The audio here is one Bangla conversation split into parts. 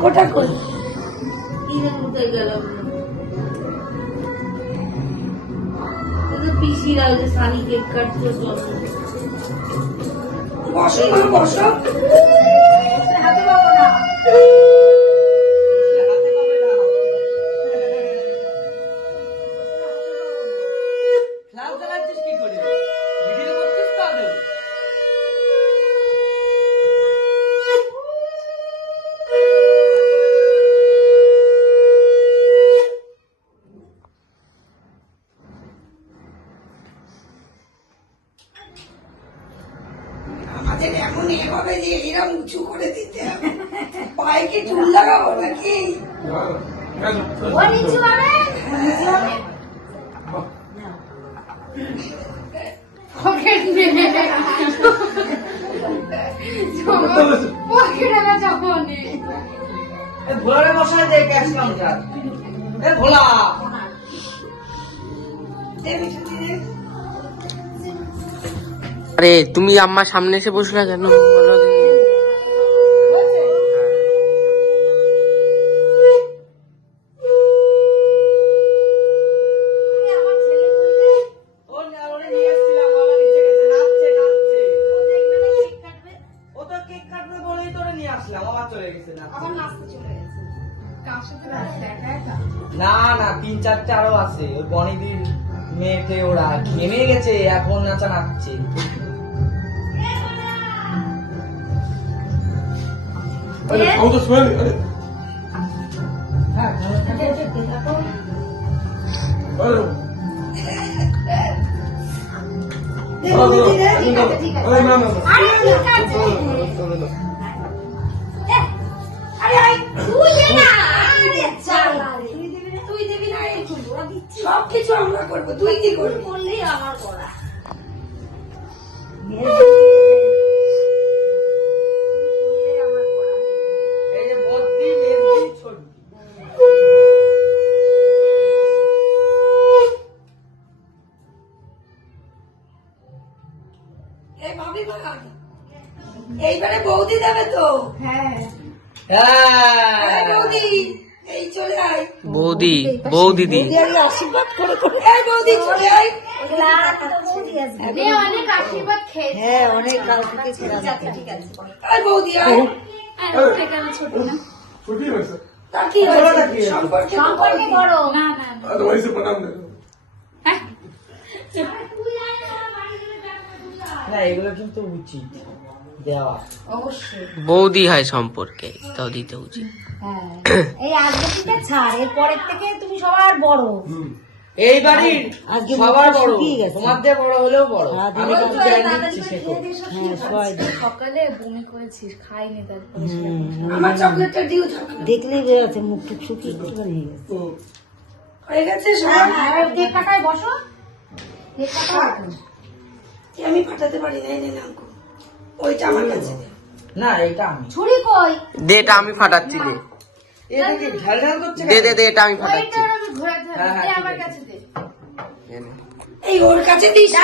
অঙ্কটা করি পিসিরা ওই যে সানি কেক কাটছে বসো মা বসো হাতে পাবো না আমাদের এমন এভাবে যে এরা উঁচু করে দিতে হবে পায়ে কি চুল লাগাবো নাকি ভোলারে মশাই দে ক্যাশ কাউন্টার ভোলা আরে তুমি আমার সামনে এসে বসলা কেন? না না 3-4টা আরো আছে ওই বনিদির মেয়েতে ওরা ঘেমে গেছে এখন নাচা নাচছে সবকিছু আমরা করবো, তুই কি করবি? করলেই আমার করা এইবারে বৌদি দেবে তো? হ্যাঁ বৌদি এই চলে আয়, বৌদি বৌদিদি আশীর্বাদ করে করে এই বৌদি চলে আয়। অনেক আশীর্বাদ খেয়ে হ্যাঁ অনেক কাল থেকে ঠিক আছে আয় বৌদি আয়। ছোট না তা কি হয়েছে? সম্পর্কে বড় না না तो वहीं से प्रणाम दे না এগুলো কিন্তু উচিত দেওয়া অবশ্যই বৌদি হয় সম্পর্কে, তাও দিতে উচিত। হ্যাঁ এই আজকে থেকে ছাড়, এর পরের থেকে তুমি সবার বড়। এই বাড়ির সবার বড়, তোমাদের বড় হলেও বড়। আমি তো জানি দিচ্ছি সেটা। সকালে বমি করেছিস, খাইনি, তারপরে আমার চকলেটটা দিও দেখলেই বেরোচ্ছে মুখ টুক শুকিয়ে হয়ে গেছে সব। কেক কাটায় বসো, কেক কাটা আমি ফাটাতে পারি না, এনে নাম ওইটা আমার কাছে দে। না এটা আমি ছুরি কই? দে, এটা আমি ফাটাচ্ছি, দে এটা কি ঝাল ঝাল করছে দে দে দে, এটা আমি ফাটাচ্ছি। ওইটা আমি ঘোরাতে হবে, দে আমার কাছে দে। এই ওর কাছে দিস না,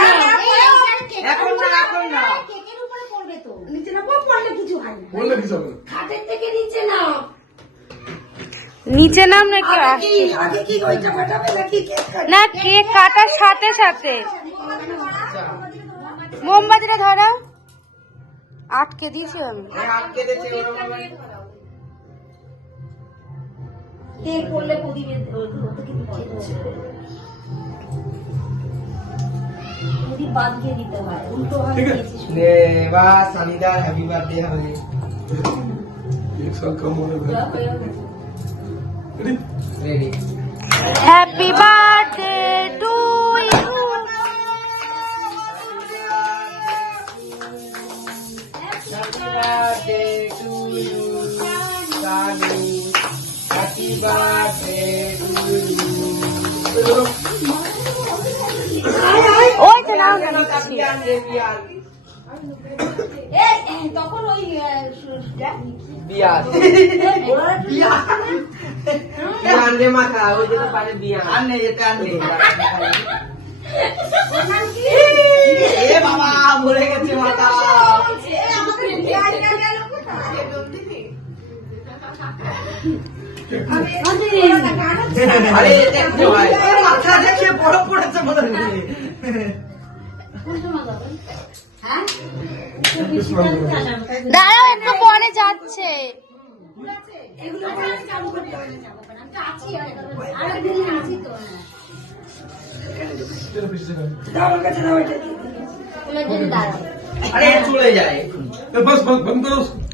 এখন না এখন না কেকের উপরে পড়বে তো। নিচে না পড়লে কিছু হয় না, बोलने की सब খাটের থেকে নিচে না। নিচে নাম নাকি আগে কি ওইটা ফাটাবে নাকি কেক কাটবে? না, কেক কাটার সাথে সাথে মোমবাতিটা ধরো, আটকে দিয়েছি আমি। আটকে দিয়েছে কেক করলে প্রদীপের প্রদীপ বাদ দিয়ে দিতে হয়, উল্টো হাত ठीक है দিয়েছিস। নে বাস সানিদা হ্যাপি বার্থডে হবে। एक साल कम होने में ready ready happy birthday to you. Happy birthday to you Sunny, happy birthday to you. ওই তো নাও না, তখন ওই বিয়ার বিয়ার রে মাথা ওই যেটা পারে বিয়ার আর নেই যেটা আর নেই এ বাবা মরে গেছে মাথা। আমাদের আরে এটা কি ভাই মাথা দেখে বড় পড়েছে মনে হয় দাঁড়াও একটু পরে যাচ্ছে। तेरे पीछे से कर। দাও আমার কাছে দাও এটা দাঁড়াও আরে চলে যায় बस बंद करो उसको।